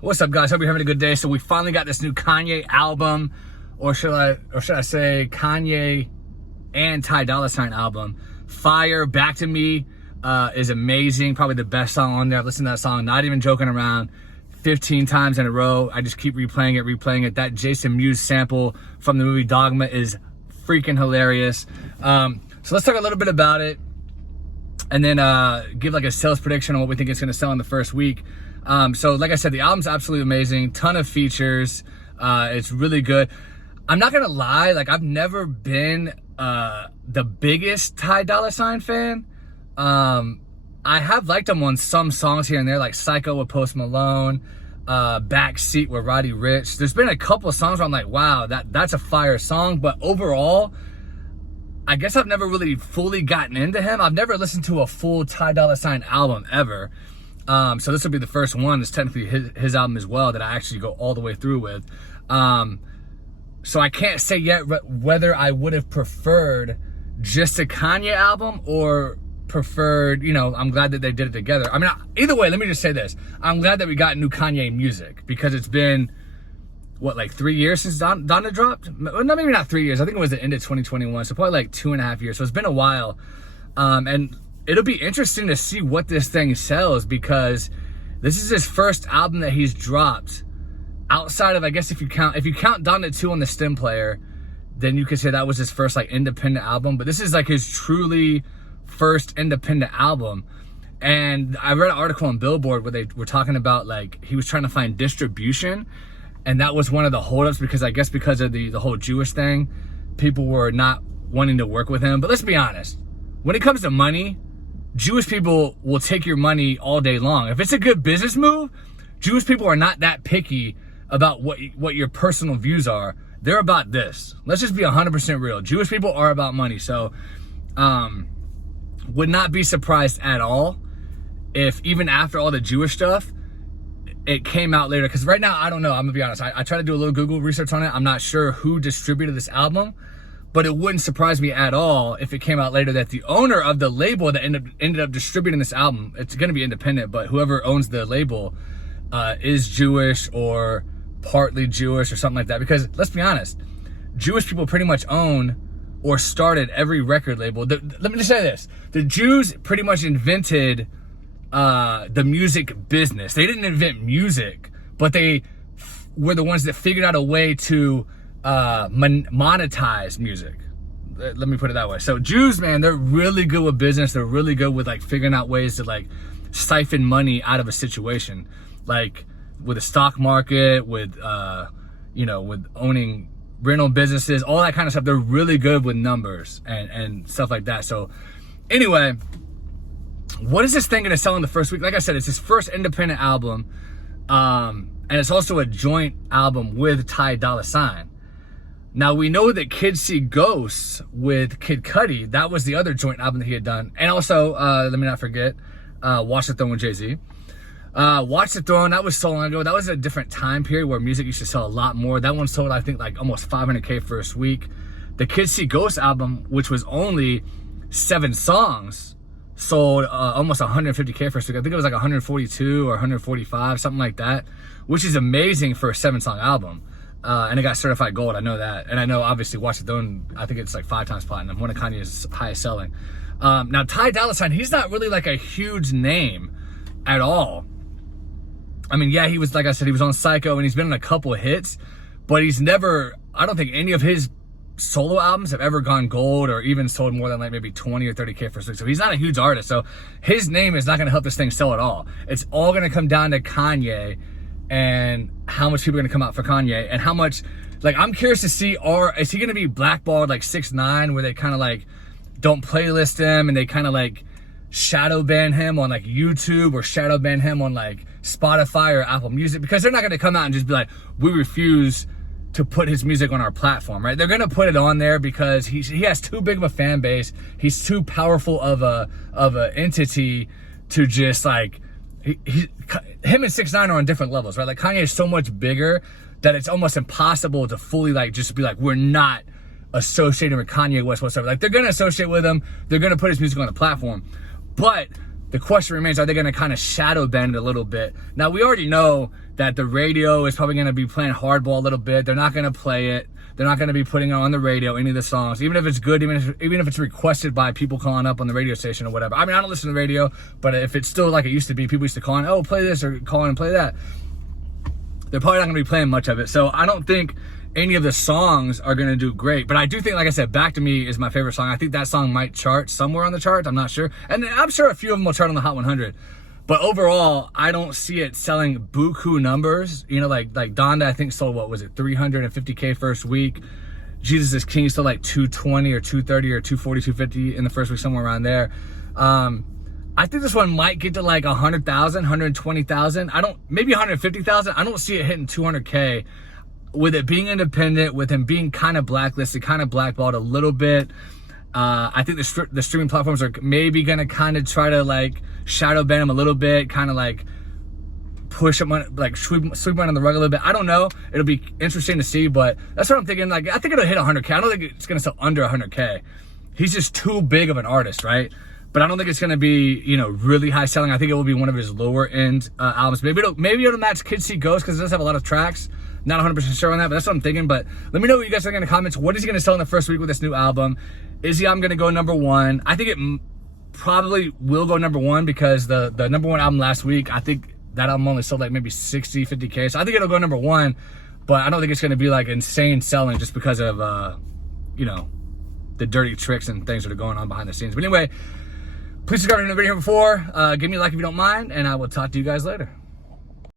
What's up, guys? Hope you're having a good day. So we finally got this new Kanye album, or should I say Kanye and Ty Dolla $ign album. Fire, Back to Me is amazing. Probably the best song on there. I've listened to that song, not even joking around, 15 times in a row. I just keep replaying it. That Jason Mewes sample from the movie Dogma is freaking hilarious. So let's talk a little bit about it, and then give like a sales prediction on what we think it's going to sell in the first week. So like I said, the album's absolutely amazing. Ton of features. It's really good. I'm not gonna lie, like I've never been the biggest Ty Dolla $ign fan. I have liked him on some songs here and there, like Psycho with Post Malone, Backseat with Roddy Ricch. There's been a couple of songs where I'm like, wow, that's a fire song. But overall, I guess I've never really fully gotten into him. I've never listened to a full Ty Dolla $ign album ever. So this will be the first one. It's technically his album as well that I actually go all the way through with. So I can't say yet whether I would have preferred just a Kanye album or preferred, I'm glad that they did it together. I mean, either way, let me just say this. I'm glad that we got new Kanye music because it's been, like 3 years since Donna dropped? Well, no, maybe not 3 years. I think it was the end of 2021. So probably like 2.5 years. So it's been a while. And it'll be interesting to see what this thing sells because this is his first album that he's dropped outside of, I guess, if you count Donna 2 on the stem player, then you could say that was his first like independent album. But this is like his truly first independent album. And I read an article on Billboard where they were talking about like he was trying to find distribution, and that was one of the holdups because I guess because of the whole Jewish thing, people were not wanting to work with him. But let's be honest, when it comes to money, Jewish people will take your money all day long. If it's a good business move, Jewish people are not that picky about what your personal views are. They're about this. Let's just be 100% real. Jewish people are about money. So would not be surprised at all if even after all the Jewish stuff, it came out later. Because right now, I don't know. I'm going to be honest. I tried to do a little Google research on it. I'm not sure who distributed this album. But it wouldn't surprise me at all if it came out later that the owner of the label that ended up distributing this album, it's going to be independent, but whoever owns the label is Jewish or partly Jewish or something like that. Because let's be honest, Jewish people pretty much own or started every record label. Let me just say this. The Jews pretty much invented the music business. They didn't invent music, but they were the ones that figured out a way to monetize music. Let me put it that way. So Jews, man, they're really good with business. They're really good with like figuring out ways to like siphon money out of a situation, like with the stock market, with with owning rental businesses, all that kind of stuff. They're really good with numbers and stuff like that. So anyway, what is this thing gonna sell in the first week? Like I said, it's his first independent album, and it's also a joint album with Ty Dolla $ign. Now, we know that Kids See Ghosts with Kid Cudi, that was the other joint album that he had done. And also, let me not forget, Watch the Throne with Jay-Z. Watch the Throne, that was so long ago. That was a different time period where music used to sell a lot more. That one sold, I think, like almost 500K first week. The Kids See Ghosts album, which was only 7 songs, sold almost 150K first week. I think it was like 142 or 145, something like that, which is amazing for a 7-song album. And it got certified gold, I know that. And I know, obviously, Watch the Throne, I think it's like 5 times platinum, one of Kanye's highest selling. Now, Ty Dolla $ign, he's not really like a huge name at all. I mean, yeah, he was, like I said, he was on Psycho, and he's been on a couple of hits, but he's never, I don't think any of his solo albums have ever gone gold or even sold more than like maybe 20 or 30K for 6. So he's not a huge artist. So his name is not going to help this thing sell at all. It's all going to come down to Kanye and how much people are gonna come out for Kanye and how much, like, I'm curious to see, is he gonna be blackballed like 6ix9ine, where they kind of like don't playlist him and they kind of like shadow ban him on like YouTube or shadow ban him on like Spotify or Apple Music? Because they're not gonna come out and just be like, we refuse to put his music on our platform, right? They're gonna put it on there because he has too big of a fan base. He's too powerful of a entity to just like, him and 6ix9ine are on different levels, right? Like Kanye is so much bigger that it's almost impossible to fully like just be like, we're not associated with Kanye West whatsoever. Like they're gonna associate with him, they're gonna put his music on the platform, but the question remains, are they going to kind of shadow bend it a little bit? Now, we already know that the radio is probably going to be playing hardball a little bit. They're not going to play it. They're not going to be putting it on the radio, any of the songs, even if it's good, even if it's requested by people calling up on the radio station or whatever. I mean, I don't listen to the radio, but if it's still like it used to be, people used to call in, oh, play this, or call in and play that. They're probably not going to be playing much of it. So I don't think any of the songs are going to do great. But I do think, like I said, Back to Me is my favorite song. I think that song might chart somewhere on the charts. I'm not sure. And I'm sure a few of them will chart on the Hot 100. But overall, I don't see it selling buku numbers. You know, like Donda, I think sold, what was it, 350K first week. Jesus is King sold like 220 or 230 or 240, 250 in the first week, somewhere around there. I think this one might get to like 100,000, 120,000. Maybe 150,000. I don't see it hitting 200K. With it being independent, with him being kind of blacklisted, kind of blackballed a little bit. I think the streaming platforms are maybe going to kind of try to like shadow ban him a little bit, kind of like push him, like sweep him under the rug a little bit. I don't know. It'll be interesting to see, but that's what I'm thinking. Like, I think it'll hit 100K. I don't think it's going to sell under 100K. He's just too big of an artist, right? But I don't think it's going to be, you know, really high selling. I think it will be one of his lower end albums. Maybe it'll match Kids See Ghosts because it does have a lot of tracks. Not 100% sure on that, but that's what I'm thinking. But let me know what you guys think in the comments. What is he going to sell in the first week with this new album? Is the album going to go number one? I think it probably will go number one because the number one album last week, I think that album only sold like maybe 60, 50K. So I think it'll go number one, but I don't think it's going to be like insane selling just because of, you know, the dirty tricks and things that are going on behind the scenes. But anyway, please subscribe if you've never been here before. Give me a like if you don't mind, and I will talk to you guys later.